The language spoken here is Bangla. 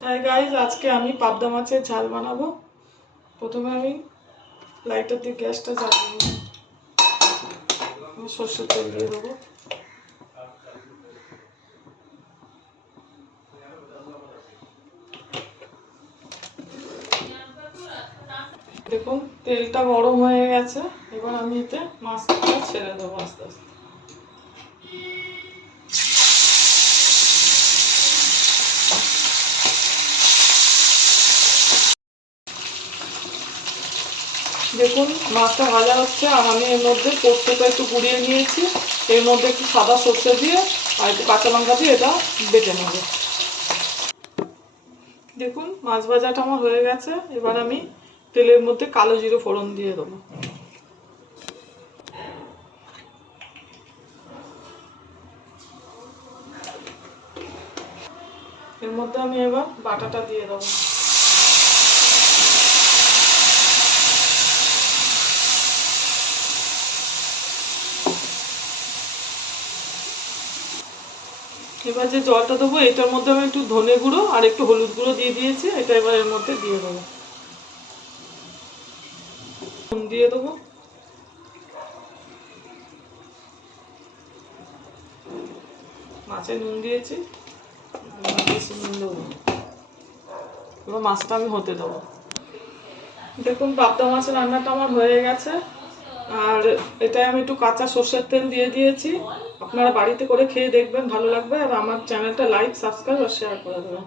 হাই গাইজ, আজকে আমি পাবদা মাছের ঝাল বানাবো। প্রথমে আমি লাইটার দিয়ে গ্যাসটা জ্বালিয়ে নেব। সর্ষের তেল দিয়ে দেবো। দেখুন তেলটা গরম হয়ে গেছে। এবার আমি এতে মাছটা ছেড়ে দেবো আস্তে আস্তে। দেখুন মাছটা ভাজা হচ্ছে, আর আমি এর মধ্যে পোস্তটা একটু গুঁড়িয়ে নিয়েছি। এর মধ্যে একটু সাদা সর্ষে দিয়ে আর একটু কাঁচা লঙ্কা দিয়ে এটা বেটে নেব। দেখুন মাছ ভাজাটা আমার হয়ে গেছে। এবার আমি তেলের মধ্যে কালো জিরে ফোড়ন দিয়ে দেবো। এর মধ্যে আমি এবার বাটাটা দিয়ে দেবো। এবার যে জলটা দেবো এটার মধ্যে আমি একটু ধনে গুঁড়ো আর একটু হলুদ গুঁড়ো দিয়ে দিয়েছি। এটা এবার এর মধ্যে দিয়ে দেবো। নুন দিয়ে দেবো। মাছে নুন দিয়েছি, বেশি নুন দেবো। এবার মাছটা আমি হতে দেবো। দেখুন পাবদা মাছের রান্নাটা আমার হয়ে গেছে। আর এটাই আমি একটু কাঁচা সর্ষের তেল দিয়ে দিয়েছি। আপনারা বাড়িতে করে খেয়ে দেখবেন, ভালো লাগবে। আর আমার চ্যানেলটা লাইক, সাবস্ক্রাইব আর শেয়ার করে দেবেন।